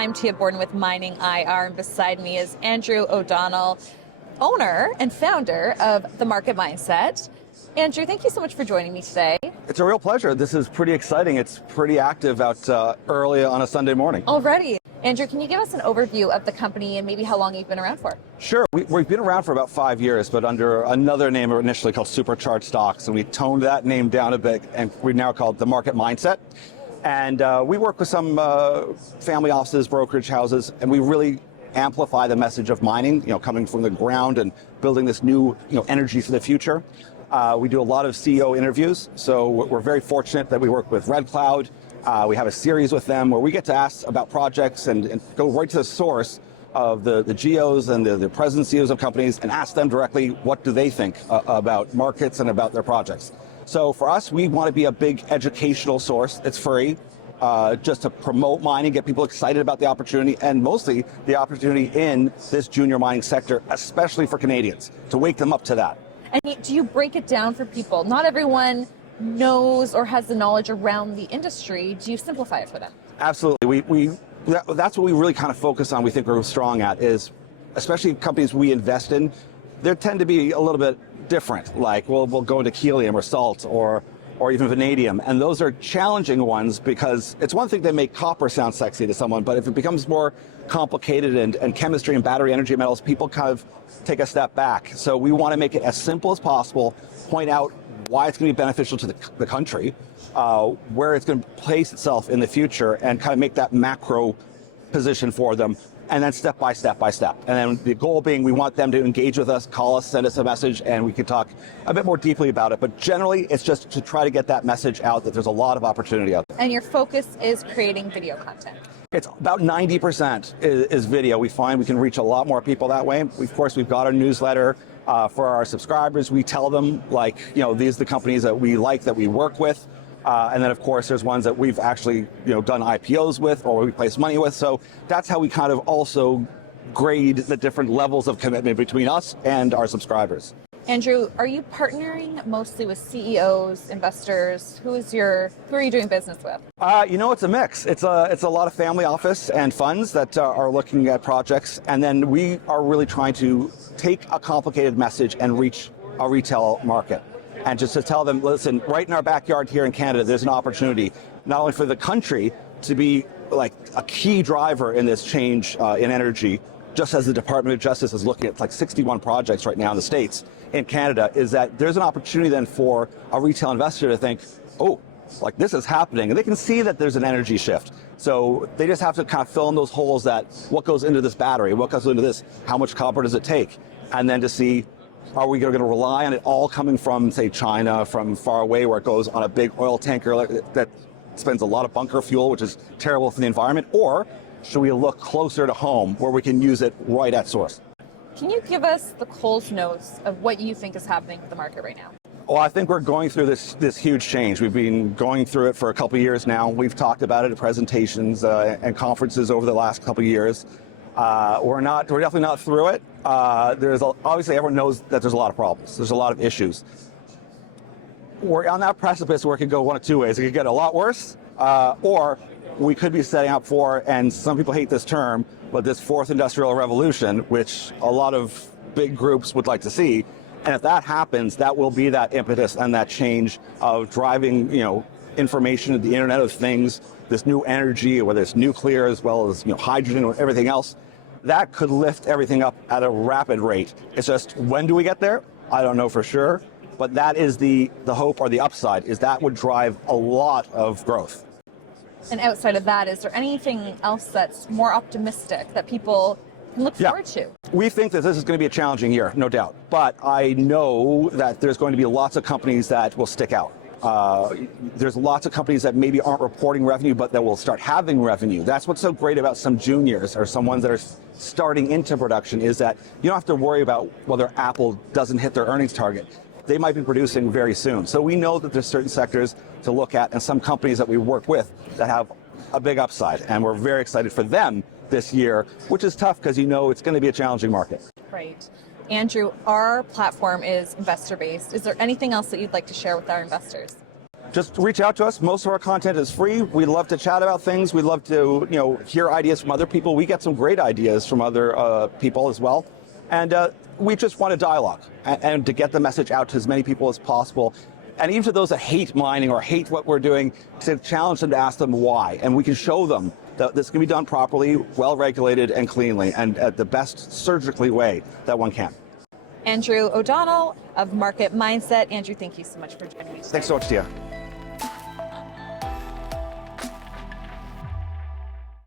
I'm Tia Borden with MiningIR, and beside me is Andrew O'Donnell, owner and founder of The Market Mindset. Andrew, thank you so much for joining me today. It's a real pleasure. This is pretty exciting. It's pretty active out early on a Sunday morning. Already. Andrew, can you give us an overview of the company and maybe how long you've been around for? Sure. We've been around for about 5 years, but under another name initially called Supercharged Stocks, and we toned that name down a bit, and we now call it The Market Mindset. And we work with some family offices, brokerage houses, and we really amplify the message of mining, coming from the ground and building this new, energy for the future. We do a lot of CEO interviews, so we're very fortunate that we work with Red Cloud. We have a series with them where we get to ask about projects and go right to the source of the GOs and the president CEOs of companies and ask them directly what do they think about markets and about their projects. So for us, we want to be a big educational source. It's free, just to promote mining, get people excited about the opportunity, and mostly the opportunity in this junior mining sector, especially for Canadians, to wake them up to that. And do you break it down for people? Not everyone knows or has the knowledge around the industry. Do you simplify it for them? Absolutely. That's what we really kind of focus on. We think we're strong at is, especially companies we invest in, they tend to be a little bit different. Like we'll go into helium or salt or even vanadium, and those are challenging ones because it's one thing to make copper sound sexy to someone, but if it becomes more complicated and chemistry and battery energy metals, people kind of take a step back. So we want to make it as simple as possible, point out why it's going to be beneficial to the country, where it's going to place itself in the future, and kind of make that macro position for them, and then step by step by step. And then the goal being we want them to engage with us, call us, send us a message, and we can talk a bit more deeply about it. But generally, it's just to try to get that message out that there's a lot of opportunity out there. And your focus is creating video content. It's about 90% is video. We find we can reach a lot more people that way. Of course, we've got our newsletter for our subscribers. We tell them, these are the companies that we like, that we work with. And then, of course, there's ones that we've actually, done IPOs with or we place money with. So that's how we kind of also grade the different levels of commitment between us and our subscribers. Andrew, are you partnering mostly with CEOs, investors? Who are you doing business with? It's a mix. It's a lot of family office and funds that are looking at projects. And then we are really trying to take a complicated message and reach a retail market. And just to tell them, listen, right in our backyard here in Canada, there's an opportunity not only for the country to be like a key driver in this change in energy, just as the Department of Justice is looking at 61 projects right now in the States, in Canada, is that there's an opportunity then for a retail investor to think, this is happening. And they can see that there's an energy shift. So they just have to kind of fill in those holes that what goes into this battery, what goes into this, how much copper does it take? And then to see, are we going to rely on it all coming from, say, China, from far away, where it goes on a big oil tanker that spends a lot of bunker fuel, which is terrible for the environment? Or should we look closer to home where we can use it right at source? Can you give us the Coles notes of what you think is happening with the market right now? Well, I think we're going through this huge change. We've been going through it for a couple of years now. We've talked about it at presentations and conferences over the last couple of years. We're definitely not through it. Obviously everyone knows that there's a lot of problems. There's a lot of issues. We're on that precipice where it could go one of two ways. It could get a lot worse, or we could be setting up for, and some people hate this term, but this fourth industrial revolution, which a lot of big groups would like to see. And if that happens, that will be that impetus and that change of driving, information, the Internet of Things, this new energy, whether it's nuclear as well as hydrogen or everything else, that could lift everything up at a rapid rate. It's just, when do we get there? I don't know for sure, but that is the hope or the upside, is that would drive a lot of growth. And outside of that, is there anything else that's more optimistic that people can look forward to? We think that this is going to be a challenging year, no doubt, but I know that there's going to be lots of companies that will stick out. There's lots of companies that maybe aren't reporting revenue, but that will start having revenue. That's what's so great about some juniors or some ones that are starting into production, is that you don't have to worry about whether Apple doesn't hit their earnings target. They might be producing very soon. So we know that there's certain sectors to look at and some companies that we work with that have a big upside. And we're very excited for them this year, which is tough because it's going to be a challenging market. Right. Andrew, our platform is investor-based. Is there anything else that you'd like to share with our investors? just reach out to us. Most of our content is free. We love to chat about things. We love to, hear ideas from other people. We get some great ideas from other people as well. And we just want a dialogue and to get the message out to as many people as possible. And even to those that hate mining or hate what we're doing, to challenge them to ask them why. And we can show them that this can be done properly, well-regulated and cleanly, and at the best surgically way that one can. Andrew O'Donnell of Market Mindset. Andrew, thank you so much for joining me today. Thanks so much, Tia.